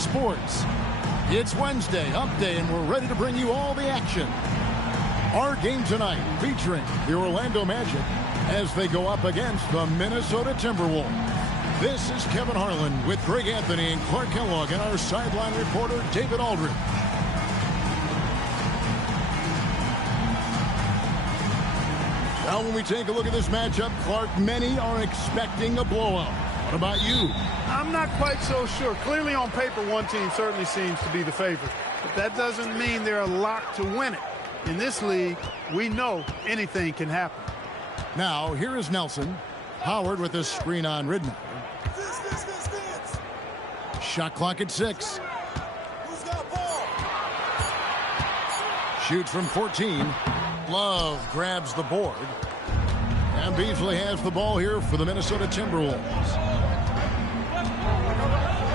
Sports. It's Wednesday, Hump Day, and we're ready to bring you all the action. Our game tonight featuring the Orlando Magic as they go up against the Minnesota Timberwolves. This is Kevin Harlan with Greg Anthony and Clark Kellogg and our sideline reporter, David Aldridge. Now, when we take a look at this matchup, Clark, many are expecting a blowout. What about you? I'm not quite so sure. Clearly on paper, one team certainly seems to be the favorite. But that doesn't mean they're a lock to win it. In this league, we know anything can happen. Now, here is Nelson. Howard with a screen on Ridnour. Shot clock at 6. Who's got ball? Shoots from 14. Love grabs the board. And Beasley has the ball here for the Minnesota Timberwolves.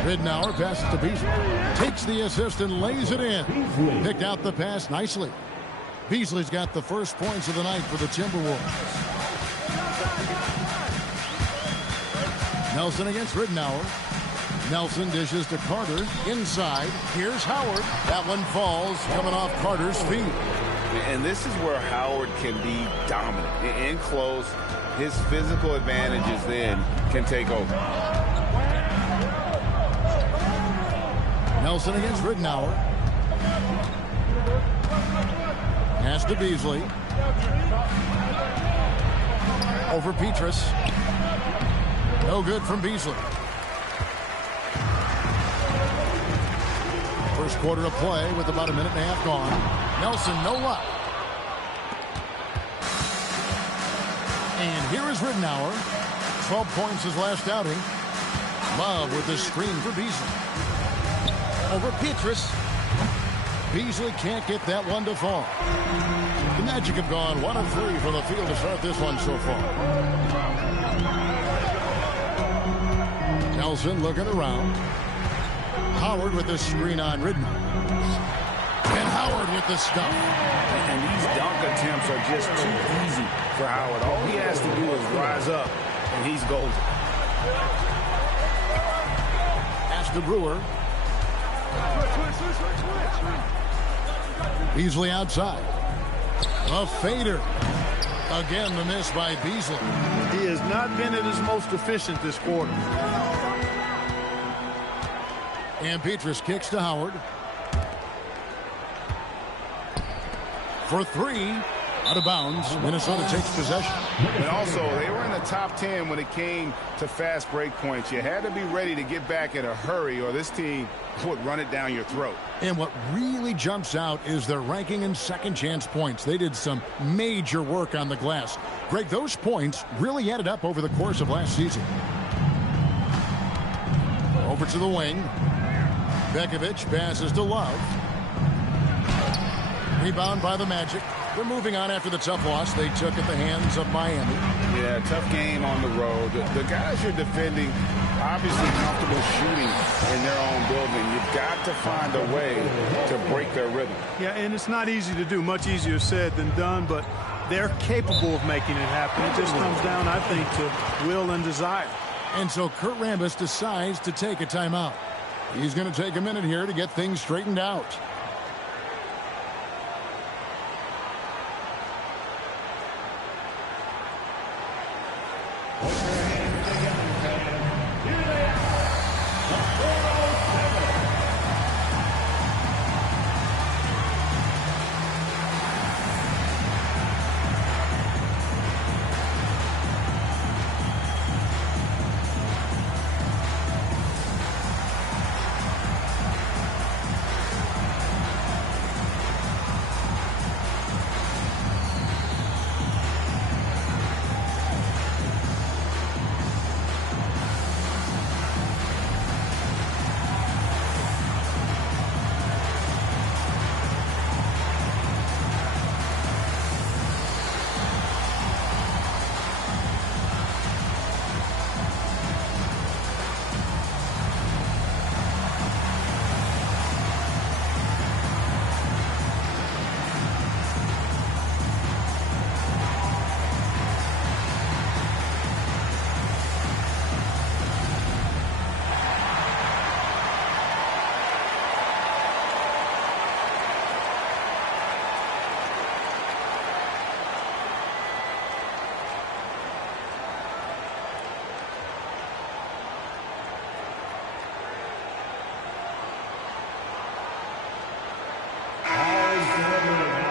Ridnour passes to Beasley. Takes the assist and lays it in. Picked out the pass nicely. Beasley's got the first points of the night for the Timberwolves. Nelson against Ridnour. Nelson dishes to Carter inside. Here's Howard. That one falls coming off Carter's feet. And this is where Howard can be dominant. In close, his physical advantages then can take over. Nelson against Ridnour. Pass to Beasley. Over Petrus. No good from Beasley. First quarter of play with about a minute and a half gone. Nelson, no luck. And here is Ridnour. 12 points his last outing. Love with the screen for Beasley. Over Petrus. Beasley can't get that one to fall. The Magic have gone 1 of 3 from the field to start this one so far. Nelson looking around. Howard with the screen on Ridnour. And Howard with the stuff. And these dunk attempts are just too easy for Howard. All he has to do is rise up, and he's golden. Pass to Brewer. Beasley outside. A fader. Again, the miss by Beasley. He has not been at his most efficient this quarter. And Petrus kicks to Howard. For 3. Out of bounds. Minnesota takes possession. And also, they were in the top 10 when it came to fast break points. You had to be ready to get back in a hurry or this team would run it down your throat. And what really jumps out is their ranking in second chance points. They did some major work on the glass. Greg, those points really added up over the course of last season. Over to the wing. Bekovic passes to Love. Rebound by the Magic. They're moving on after the tough loss they took at the hands of Miami. Yeah, tough game on the road. The guys you're defending obviously comfortable shooting in their own building. You've got to find a way to break their rhythm. Yeah, and it's not easy to do. Much easier said than done, but they're capable of making it happen. It just comes down, I think, to will and desire. And so Kurt Rambis decides to take a timeout. He's going to take a minute here to get things straightened out.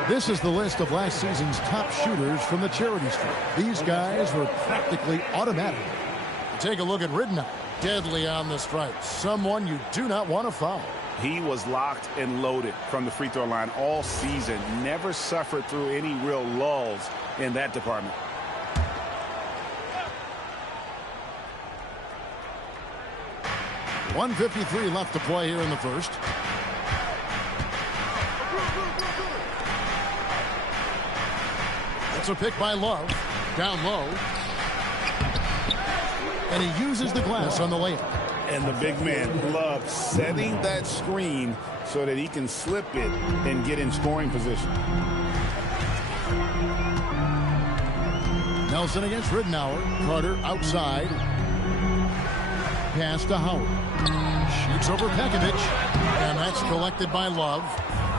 This is the list of last season's top shooters from the charity stripe. These guys were practically automatic. Take a look at Ridnow. Deadly on the stripe. Someone you do not want to foul. He was locked and loaded from the free throw line all season. Never suffered through any real lulls in that department. .153 left to play here in the first. It's a pick by Love. Down low. And he uses the glass on the layup. And the big man loves setting that screen so that he can slip it and get in scoring position. Nelson against Ridnour. Carter outside. Pass to Howard. Shoots over Pekovic. And that's collected by Love.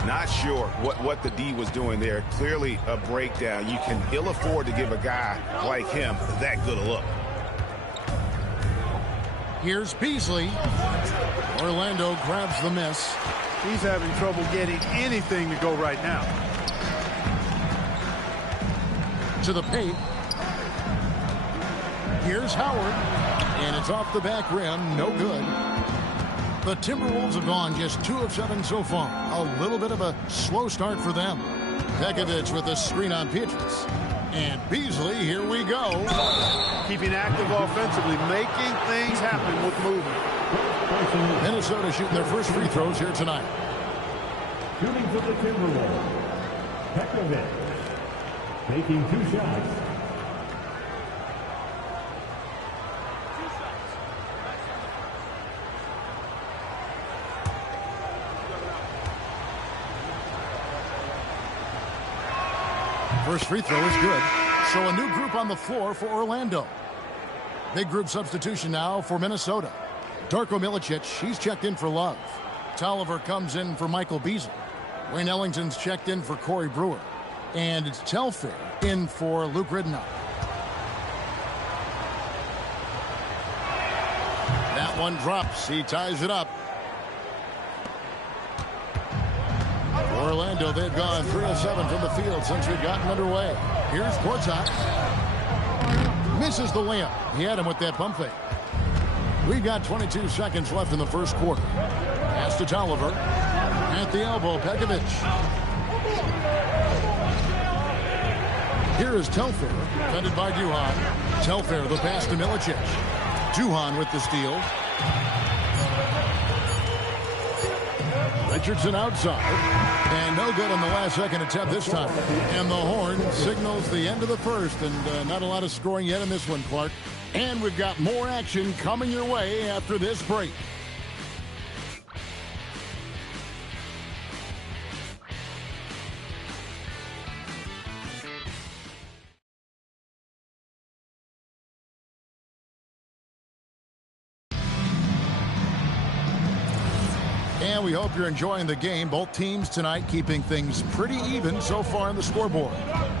Not sure what the D was doing there. Clearly a breakdown. You can ill afford to give a guy like him that good a look. Here's Beasley. Orlando grabs the miss. He's having trouble getting anything to go right now. To the paint. Here's Howard. And it's off the back rim. No good. The Timberwolves have gone just 2 of 7 so far. A little bit of a slow start for them. Pekovic with a screen on Petrus. And Beasley, here we go. Keeping active offensively, making things happen with movement. Minnesota shooting their first free throws here tonight. Shooting for the Timberwolves. Pekovic making 2 shots. First free throw is good. So a new group on the floor for Orlando. Big group substitution now for Minnesota. Darko Milicic, he's checked in for Love. Tolliver comes in for Michael Beasley. Wayne Ellington's checked in for Corey Brewer. And it's Telfair in for Luke Ridnour. That one drops. He ties it up. Orlando, they've gone 3 of 7 from the field since we've gotten underway. Here's Gortat. Misses the layup. He had him with that pump fake. We've got 22 seconds left in the first quarter. Pass to Tolliver. At the elbow, Pekovic. Here is Telfair, defended by Duhan. Telfair, the pass to Milicic. Duhan with the steal. Richardson outside. And no good on the last second attempt this time. And the horn signals the end of the first. And not a lot of scoring yet in this one, Clark. And we've got more action coming your way after this break. And we hope you're enjoying the game. Both teams tonight keeping things pretty even so far on the scoreboard.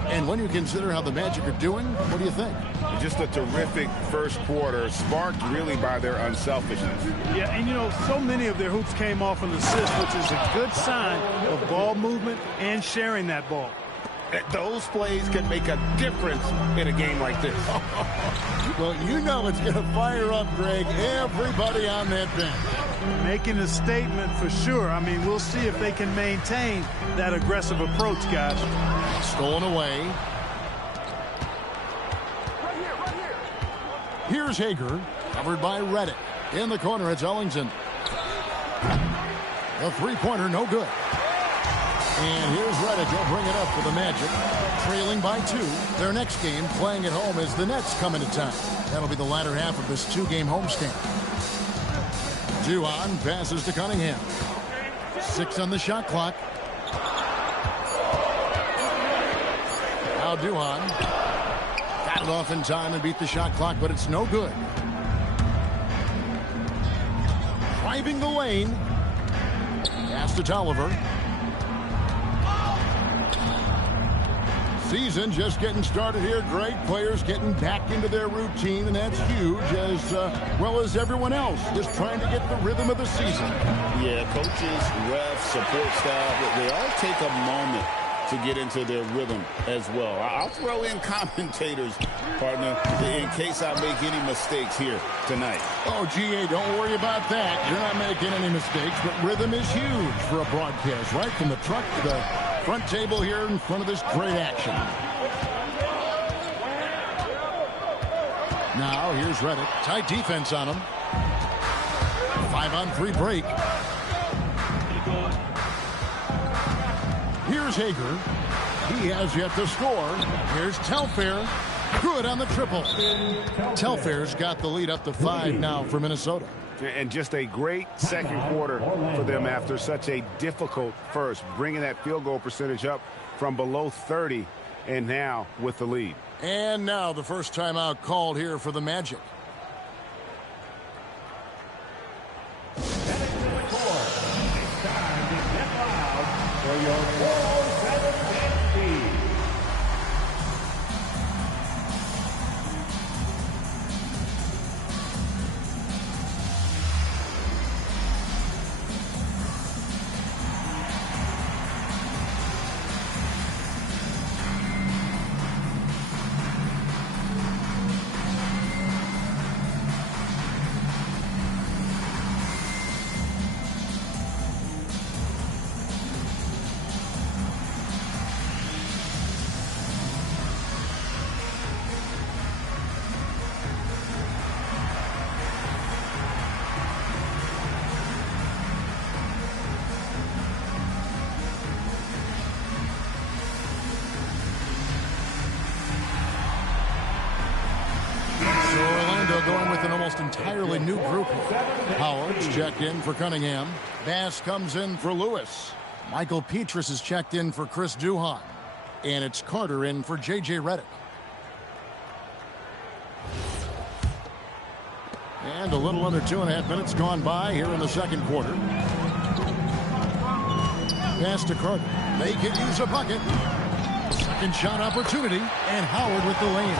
And when you consider how the Magic are doing, what do you think? Just a terrific first quarter, sparked really by their unselfishness. Yeah, and you know, so many of their hoops came off an assist, which is a good sign of ball movement and sharing that ball. Those plays can make a difference in a game like this. Well, you know it's going to fire up, Greg, everybody on that bench. Making a statement for sure. I mean, we'll see if they can maintain that aggressive approach, guys. Stolen away. Here's Hager, covered by Reddick. In the corner, it's Ellington. The three-pointer, no good. And here's Reddick. He'll bring it up for the Magic. Trailing by 2. Their next game, playing at home, as the Nets come into town. That'll be the latter half of this 2-game homestand. Duhan passes to Cunningham. 6 on the shot clock. Now Duhan got it off in time and beat the shot clock, but it's no good. Driving the lane. Pass to Tolliver. Season just getting started here. Great players getting back into their routine, and that's huge, as well as everyone else just trying to get the rhythm of the season. Yeah, coaches, refs, support staff, they all take a moment to get into their rhythm as well. I'll throw in commentators, partner, in case I make any mistakes here tonight. Oh, GA, don't worry about that. You're not making any mistakes, but rhythm is huge for a broadcast, right from the truck to the front table here in front of this great action. Now, here's Reddick. Tight defense on him. 5-on-3 break. Here's Hager. He has yet to score. Here's Telfair. Good on the triple. Telfair's got the lead up to 5 now for Minnesota. And just a great second quarter for them after such a difficult first, bringing that field goal percentage up from below 30 and now with the lead. And now the first timeout called here for the Magic. For your 407 team. Going with an almost entirely new group. Howard's checked in for Cunningham. Bass comes in for Lewis. Michael Petrus is checked in for Chris Duhon. And it's Carter in for J.J. Reddick. And a little under 2.5 minutes gone by here in the second quarter. Pass to Carter. They could use a bucket. Second shot opportunity. And Howard with the lane.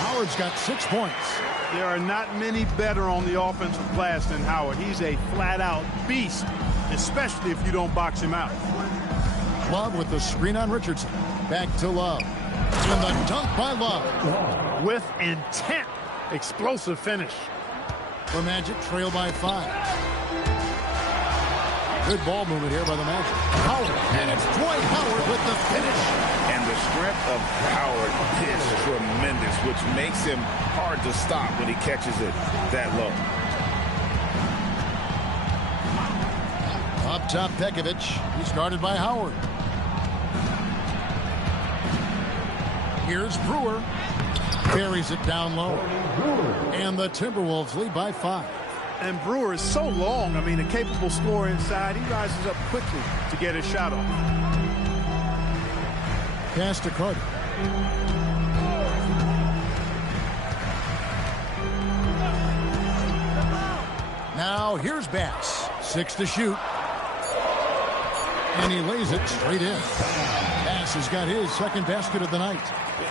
Howard's got 6 points. There are not many better on the offensive glass than Howard. He's a flat-out beast, especially if you don't box him out. Love with the screen on Richardson. Back to Love. And the dunk by Love. With intent. Explosive finish. The Magic trail by 5. Good ball movement here by the Magic. Howard. And it's Dwight Howard with the finish. And the strength of Howard is tremendous, which makes him hard to stop when he catches it that low. Up top, Pekovic. He's guarded by Howard. Here's Brewer. Buries it down low. And the Timberwolves lead by 5. And Brewer is so long. I mean, a capable scorer inside. He rises up quickly to get his shot off. Pass to Carter. Now here's Bass. 6 to shoot. And he lays it straight in. Bass has got his second basket of the night.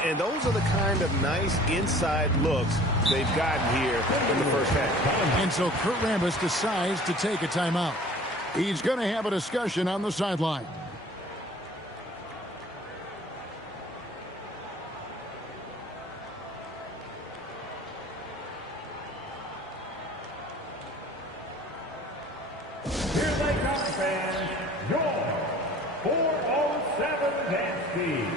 And those are the kind of nice inside looks they've gotten here in the first half. And so Kurt Rambis decides to take a timeout. He's going to have a discussion on the sideline. Here they come, fans. Your 407 dance team.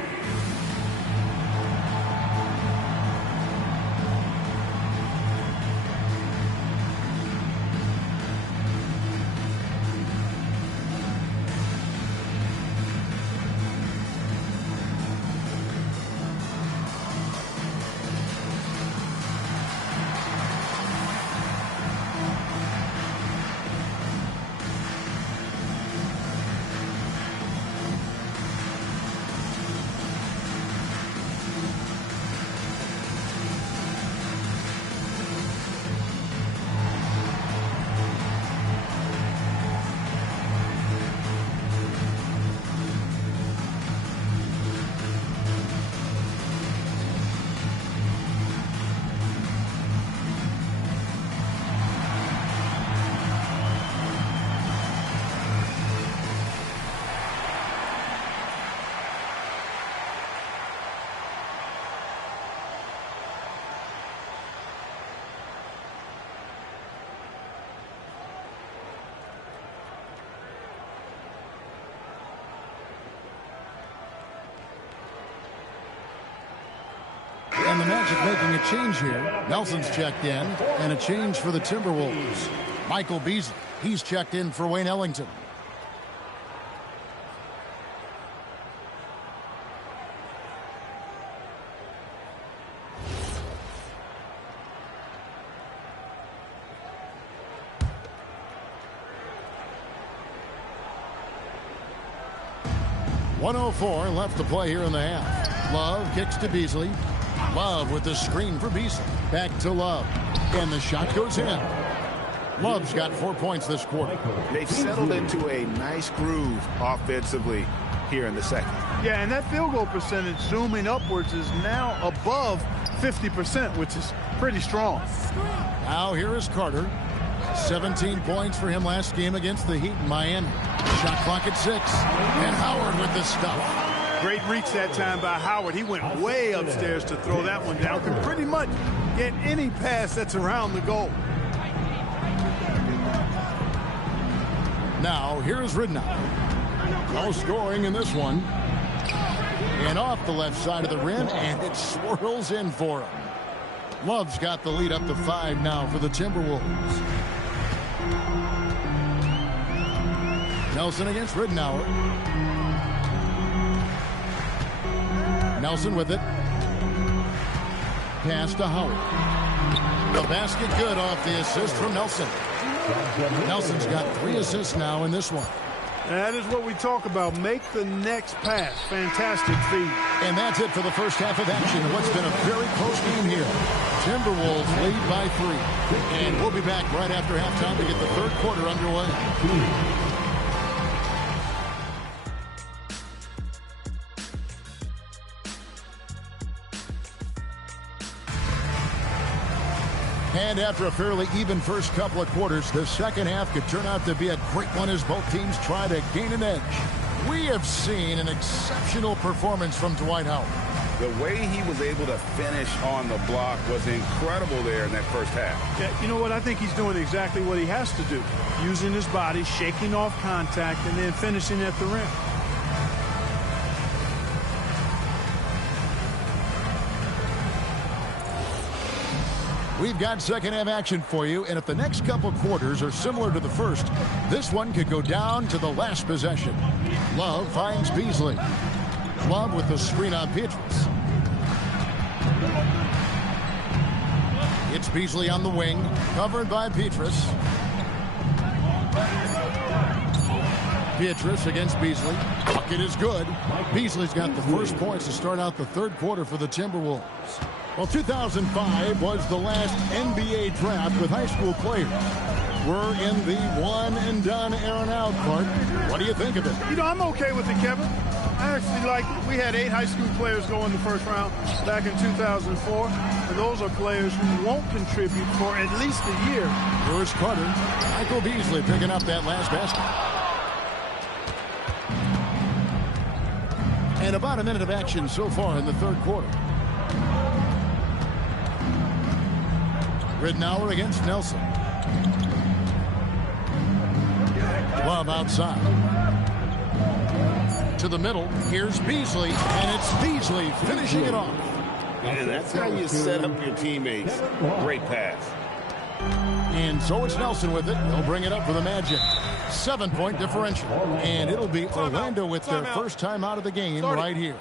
And the Magic making a change here. Nelson's checked in, and a change for the Timberwolves. Michael Beasley, he's checked in for Wayne Ellington. .104 left to play here in the half. Love kicks to Beasley. Love with the screen for Beasley. Back to Love. And the shot goes in. Love's got 4 points this quarter. They've settled into a nice groove offensively here in the second. Yeah, and that field goal percentage zooming upwards is now above 50%, which is pretty strong. Now here is Carter. 17 points for him last game against the Heat in Miami. Shot clock at 6. And Howard with the stuff. Great reach that time by Howard. He went way upstairs to throw that one down. Can pretty much get any pass that's around the goal. Now here's Ridnow. No scoring in this one. And off the left side of the rim, and it swirls in for him. Love's got the lead up to 5 now for the Timberwolves. Nelson against Ridnour. Nelson with it. Pass to Howard. The basket good off the assist from Nelson. Nelson's got 3 assists now in this one. That is what we talk about. Make the next pass. Fantastic feed. And that's it for the first half of action. What's been a very close game here. Timberwolves lead by 3. And we'll be back right after halftime to get the third quarter underway. And after a fairly even first couple of quarters, the second half could turn out to be a great one as both teams try to gain an edge. We have seen an exceptional performance from Dwight Howard. The way he was able to finish on the block was incredible there in that first half. Yeah, you know what? I think he's doing exactly what he has to do. Using his body, shaking off contact, and then finishing at the rim. We've got second half action for you, and if the next couple quarters are similar to the first, this one could go down to the last possession. Love finds Beasley. Love with the screen on Pietrus. It's Beasley on the wing, covered by Pietrus. Pietrus against Beasley. Bucket is good. Beasley's got the first points to start out the third quarter for the Timberwolves. Well, 2005 was the last NBA draft with high school players. We're in the one-and-done era now, Clark. What do you think of it? You know, I'm okay with it, Kevin. I actually like it. We had 8 high school players go in the first round back in 2004, and those are players who won't contribute for at least a year. Here's Carter. Michael Beasley picking up that last basket. And about a minute of action so far in the third quarter. Ridnour against Nelson. Love outside. To the middle. Here's Beasley, and it's Beasley finishing it off. And that's how you set up your teammates. Great pass. And so it's Nelson with it. He'll bring it up for the Magic. 7-point differential. And it'll be Orlando with their first time out of the game right here.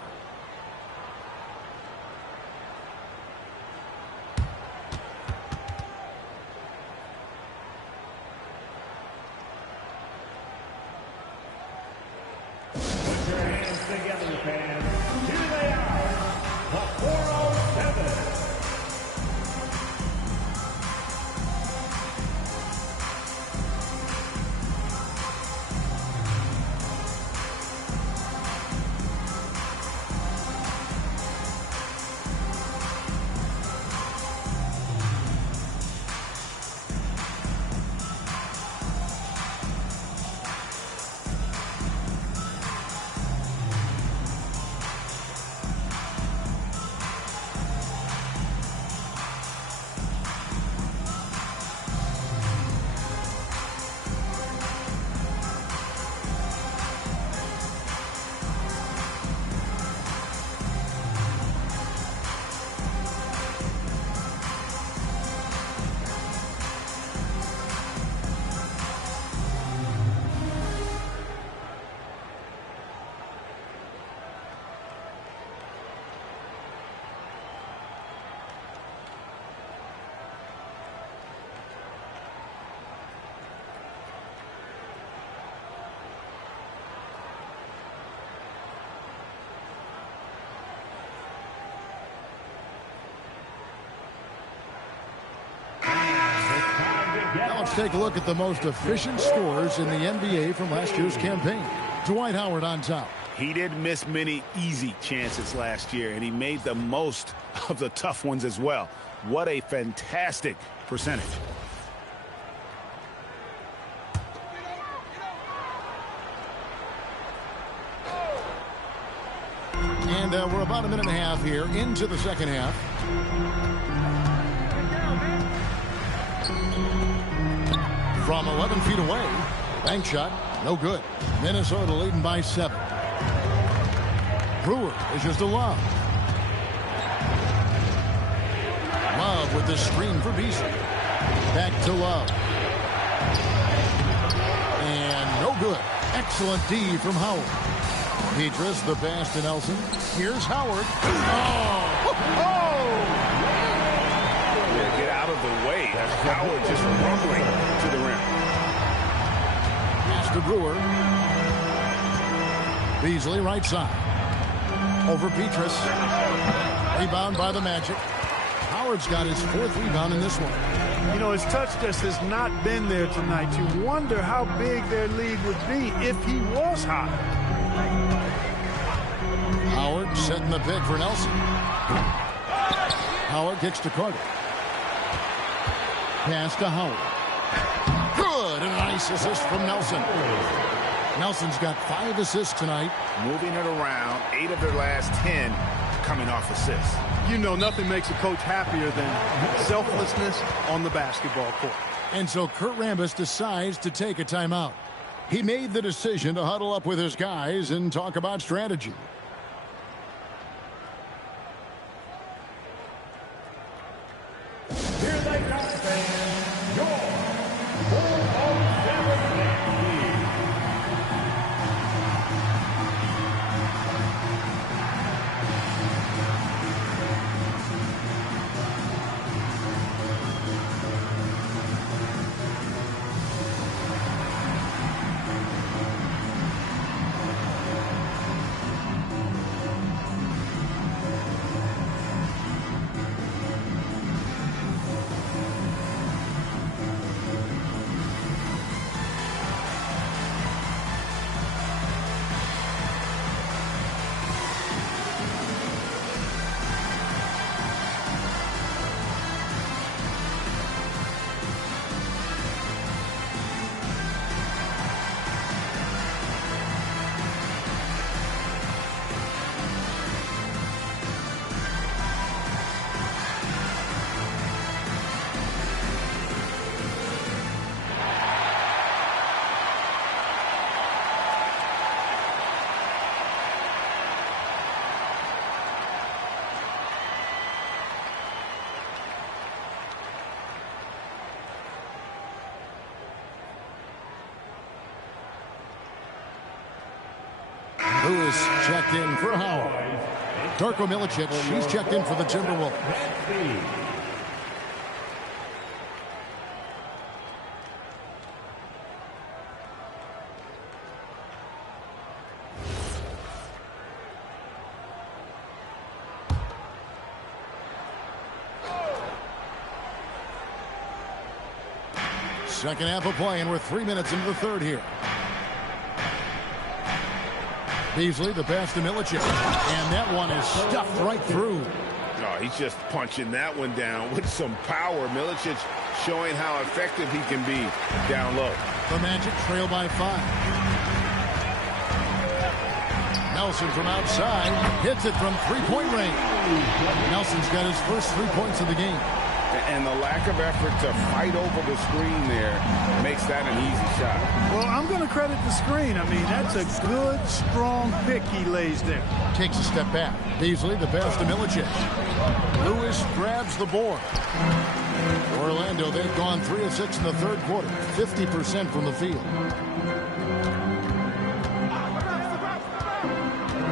let's take a look at the most efficient scorers in the NBA from last year's campaign. Dwight Howard on top. He didn't miss many easy chances last year, and he made the most of the tough ones as well. What a fantastic percentage. And we're about a minute and a half here into the second half. From 11 feet away, bank shot, no good. Minnesota leading by 7. Brewer is just a lob. Love with the screen for Beasley. Back to Love. And no good. Excellent D from Howard. Petrus, the pass to Nelson. Here's Howard. Oh! Yeah, get out of the way. That's Howard just rumbling to the rim. Pass to Brewer. Beasley right side. Over Petrus. Rebound by the Magic. Howard's got his 4th rebound in this one. You know, his touch just has not been there tonight. You wonder how big their lead would be if he was hot. Howard setting the pick for Nelson. Howard kicks to Carter. Pass to Howard. Good, and a nice assist from Nelson. Nelson's got 5 assists tonight. Moving it around, 8 of their last 10 coming off assists. You know, nothing makes a coach happier than selflessness on the basketball court. And so Kurt Rambis decides to take a timeout. He made the decision to huddle up with his guys and talk about strategy. Here they come, fans. Your 407 Yankees. Lewis checked in for Howard. Darko Milicic, he's checked in for the Timberwolves. Second half of play, and we're 3 minutes into the third here. Beasley, the pass to Milicic, and that one is stuffed right through. Oh, he's just punching that one down with some power. Milicic showing how effective he can be down low. The Magic trail by 5. Nelson from outside hits it from three-point range. Nelson's got his first 3 points of the game. And the lack of effort to fight over the screen there makes that an easy shot. Well, I'm going to credit the screen. I mean, that's a good, strong pick he lays there. Takes a step back. Beasley, the pass to Milicic. Lewis grabs the board. Orlando, they've gone 3 of 6 in the third quarter. 50% from the field.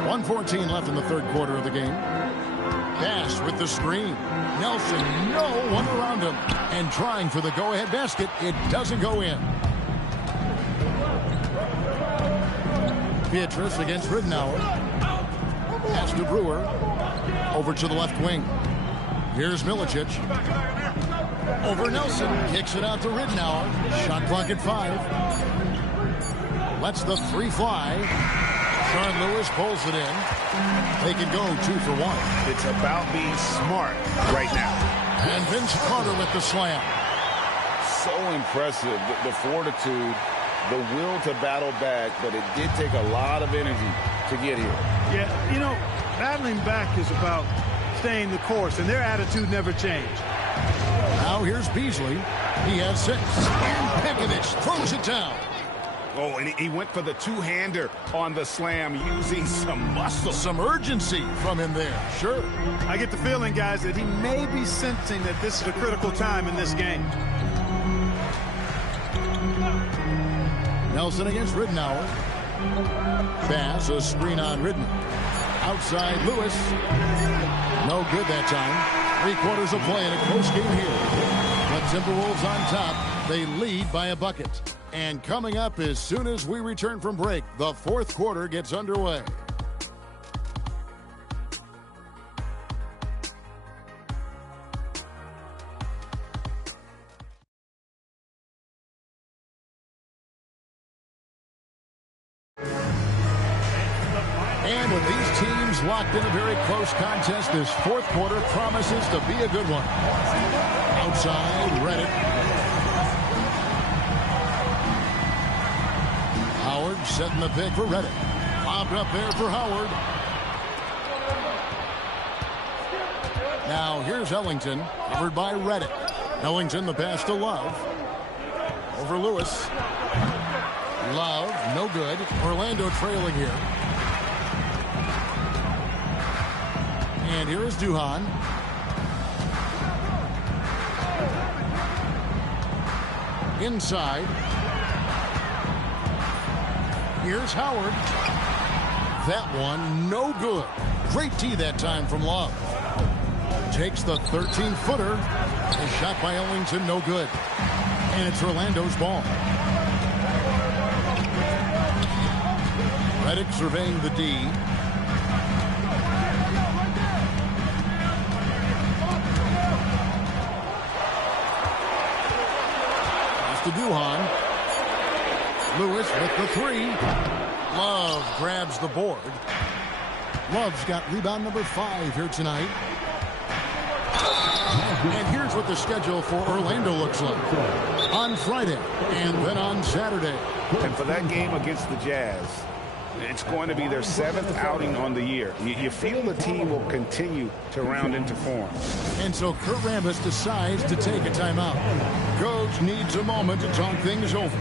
1:14 left in the third quarter of the game. Pass with the screen. Nelson, no one around him. And trying for the go-ahead basket. It doesn't go in. Beatrice against Ridenour. Pass to Brewer. Over to the left wing. Here's Milicic. Over Nelson. Kicks it out to Ridnour. Shot clock at 5. Lets the 3 fly. Sean Lewis pulls it in. They can go 2 for 1. It's about being smart right now. And Vince Carter with the slam. So impressive, the fortitude, the will to battle back, but it did take a lot of energy to get here. Yeah, you know, battling back is about staying the course, and their attitude never changed. Now here's Beasley. He has 6. And Pekovic throws it down. Oh, and he went for the two-hander on the slam using some muscle. Some urgency from him there. Sure. I get the feeling, guys, that he may be sensing that this is a critical time in this game. Nelson against Ridnour. Bass, a screen on Ridnour. Outside Lewis. No good that time. 3/4 of play in a close game here. The Timberwolves on top. They lead by a bucket. And coming up as soon as we return from break, the 4th quarter gets underway. And with these teams locked in a very close contest, this 4th quarter promises to be a good one. Outside, Reddick. Howard setting the pick for Reddick. Lobbed up there for Howard. Now here's Ellington, covered by Reddick. Ellington the pass to Love. Over Lewis. Love, no good. Orlando trailing here. And here is Duhan. Inside. Here's Howard. That one, no good. Great tee that time from Love. Takes the 13-footer. A shot by Ellington, no good. And it's Orlando's ball. Reddick surveying the D. To Duhan. Lewis with the 3. Love grabs the board. Love's got rebound number 5 here tonight. And here's what the schedule for Orlando looks like. On Friday and then on Saturday. And for that game against the Jazz, it's going to be their 7th outing on the year. You feel the team will continue to round into form. And so Kurt Rambis decides to take a timeout. Coach needs a moment to talk things over.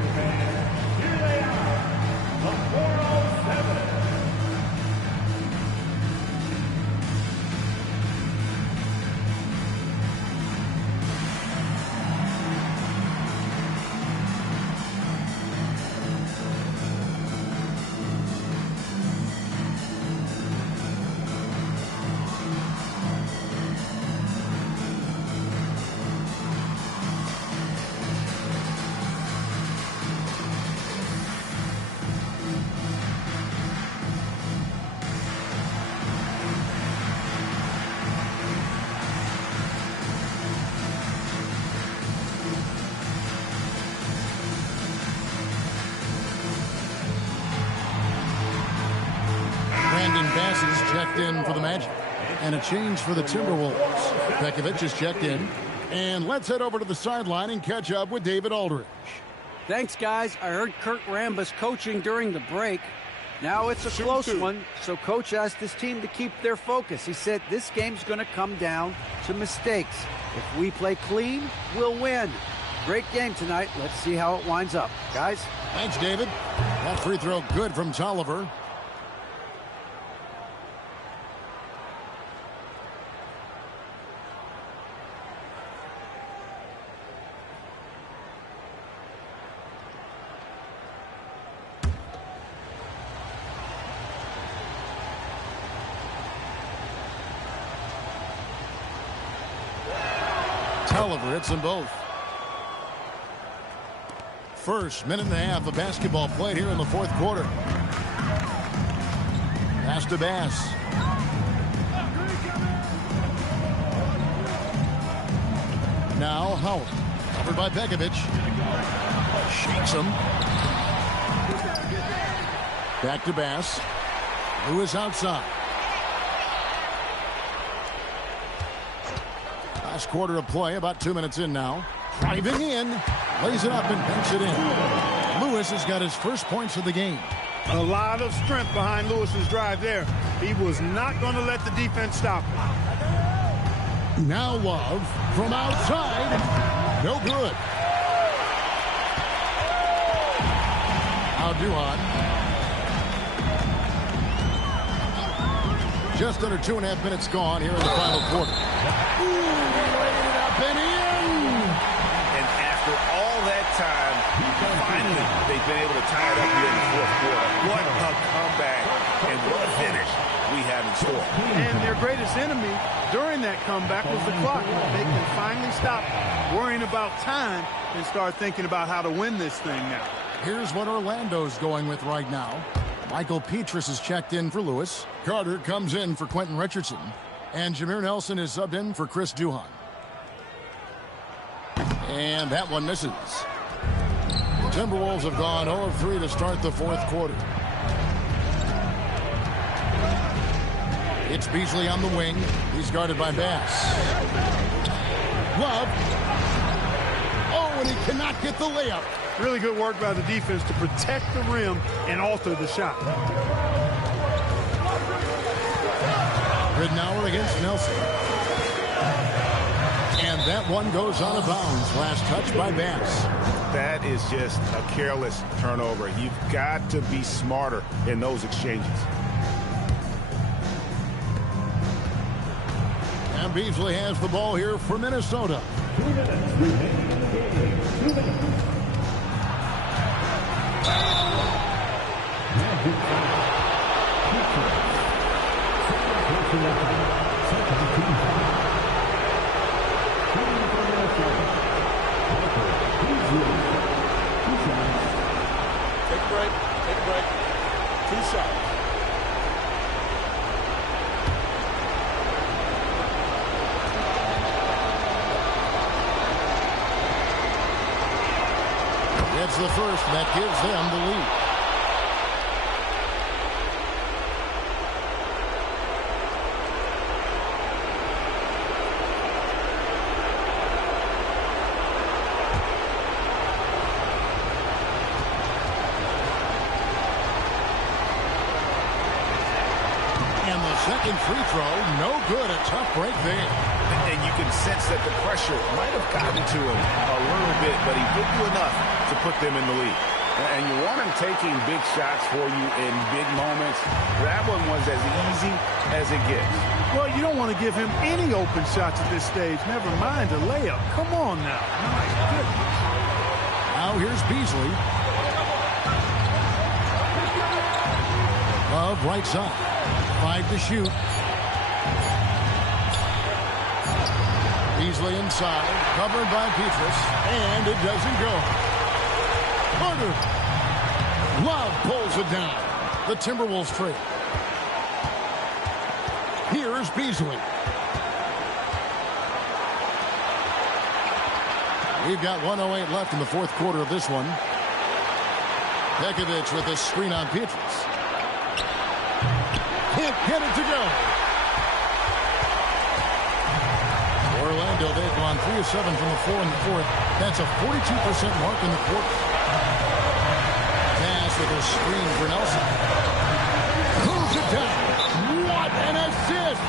Checked in for the Magic. And a change for the Timberwolves. Pekovic is checked in. And let's head over to the sideline and catch up with David Aldridge. Thanks, guys. I heard Kurt Rambis coaching during the break. Now it's a close one, so Coach asked his team to keep their focus. He said this game's going to come down to mistakes. If we play clean, we'll win. Great game tonight. Let's see how it winds up. Guys? Thanks, David. That free throw good from Tolliver. Tolliver hits them both. First minute and a half of basketball played here in the 4th quarter. Pass to Bass. Now Howard. Covered by Begovic. Shakes him. Back to Bass. Lewis outside. Last quarter of play, about 2 minutes in now. Driving in. Lays it up and banks it in. Lewis has got his first points of the game. A lot of strength behind Lewis's drive there. He was not going to let the defense stop him. Now Love from outside. No good. Now Duhan. Just under 2.5 minutes gone here in the final quarter. Ooh, he laid it up and in. And after all that time, finally they've been able to tie it up here in the fourth quarter. What a comeback and what a finish we have in store. And their greatest enemy during that comeback was the clock. They can finally stop worrying about time and start thinking about how to win this thing now. Here's what Orlando's going with right now. Michael Petrus is checked in for Lewis. Carter comes in for Quentin Richardson. And Jameer Nelson is subbed in for Chris Duhan. And that one misses. The Timberwolves have gone 0 of 3 to start the fourth quarter. It's Beasley on the wing. He's guarded by Bass. Love. Oh, and he cannot get the layup. Really good work by the defense to protect the rim and alter the shot. Ridnour against Nelson. And that one goes out of bounds. Last touch by Bass. That is just a careless turnover. You've got to be smarter in those exchanges. And Beasley has the ball here for Minnesota. 2 minutes remaining in the game. 2 minutes. Magic foul. Second team foul. Shooting for Minnesota. Michael Beasley. 2 shots. Take a break. Take a break. 2 shots. It's the first that gives them the lead. And the second free throw, no good. A tough break there. And you can sense that the pressure might have gotten to him a little bit, but he did do enough to put them in the lead. And you want him taking big shots for you in big moments. That one was as easy as it gets. Well, you don't want to give him any open shots at this stage. Never mind a layup. Come on now. My goodness. Now here's Beasley. Love right side. 5 to shoot. Beasley inside, covered by Petrus, and it doesn't go. Carter. Love pulls it down. The Timberwolves trade. Here's Beasley. We've got 1:08 left in the fourth quarter of this one. Begovic with a screen on Petrus. Can't get it to go. Orlando, they've gone 3 of 7 from the floor in the fourth. That's a 42% mark in the quarter. Pass with a screen for Nelson. Pulls it down. What an assist!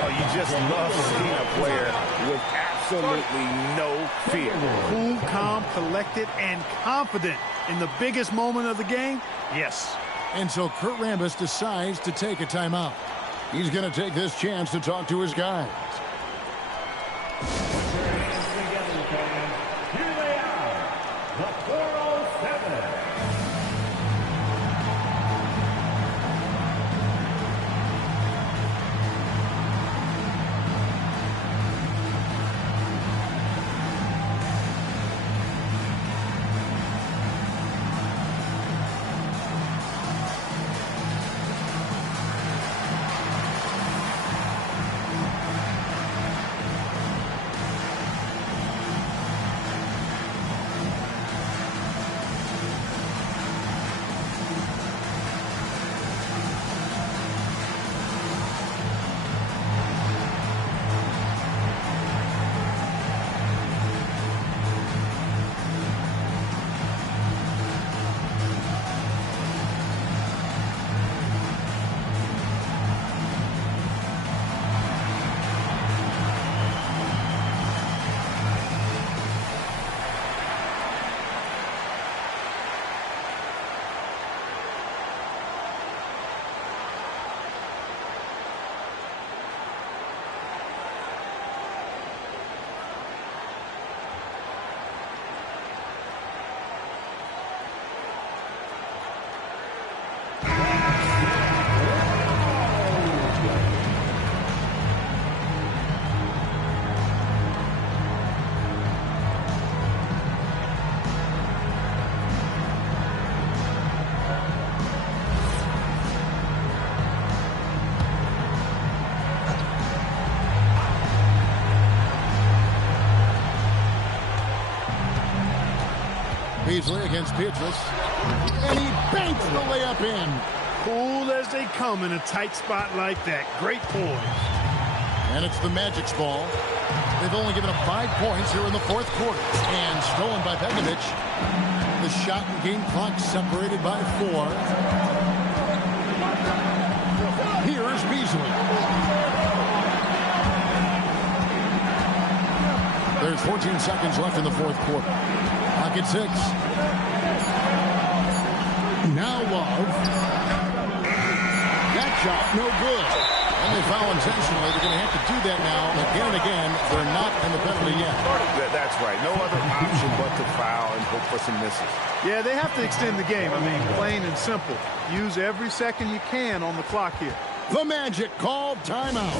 Oh, you just love seeing a player with absolutely no fear. Cool, calm, collected, and confident in the biggest moment of the game. Yes. And so Kurt Rambis decides to take a timeout. He's going to take this chance to talk to his guys. Here they are, the 407. Beasley against Pietrus. And he banks the layup in. Cool as they come in a tight spot like that. Great poise. And it's the Magic's ball. They've only given up 5 points here in the fourth quarter. And stolen by Begovic. The shot and game clock separated by 4. Here's Beasley. There's 14 seconds left in the fourth quarter. Clock at 6. Now Love. That shot, no good. And they foul intentionally. They're going to have to do that now again and again. They're not in the penalty yet. That's right. No other option but to foul and hope for some misses. Yeah, they have to extend the game. I mean, plain and simple. Use every second you can on the clock here. The Magic called timeout.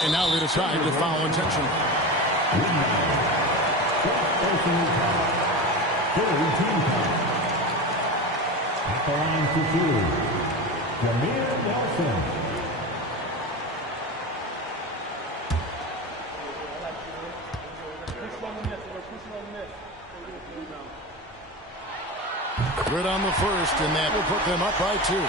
And now they decide to foul intentionally. At the line to shoot, Jameer Nelson. Good on the first, and that will put them up by 2.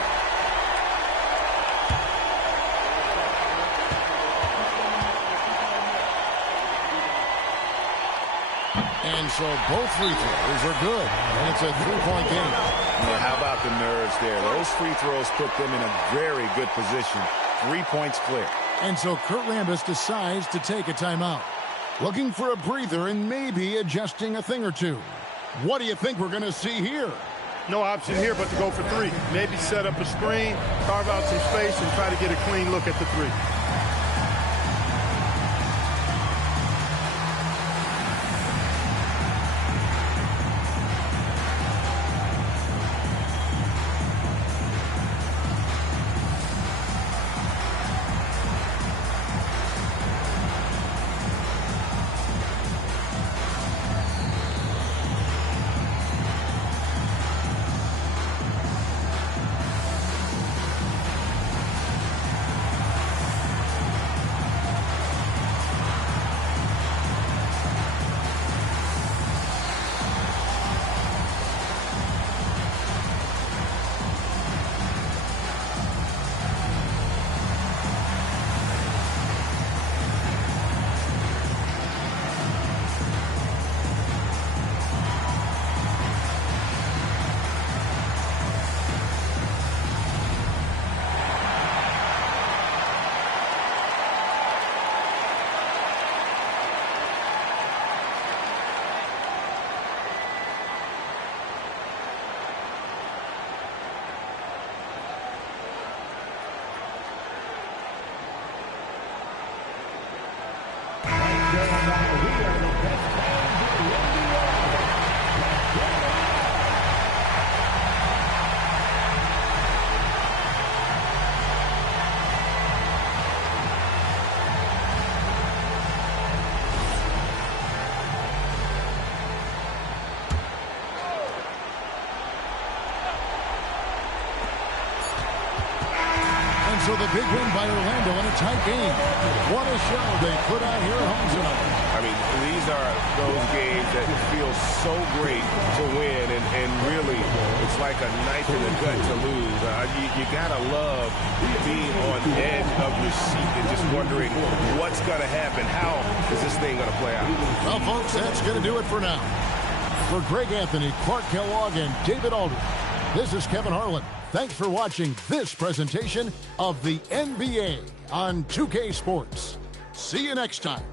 And so both free throws are good. And it's a 3-point game. Yeah, how about the nerves there? Those free throws put them in a very good position. 3 points clear. And so Kurt Rambis decides to take a timeout. Looking for a breather and maybe adjusting a thing or two. What do you think we're going to see here? No option here but to go for 3. Maybe set up a screen, carve out some space, and try to get a clean look at the 3. big win by Orlando in a tight game. What a show they put on here at home tonight. I mean, these are those games that feel so great to win, and really, it's like a knife in the gut to lose. You got to love being on edge of your seat and just wondering what's going to happen. How is this thing going to play out? Well, folks, that's going to do it for now. For Greg Anthony, Clark Kellogg, and David Aldridge, this is Kevin Harlan. Thanks for watching this presentation of the NBA on 2K Sports. See you next time.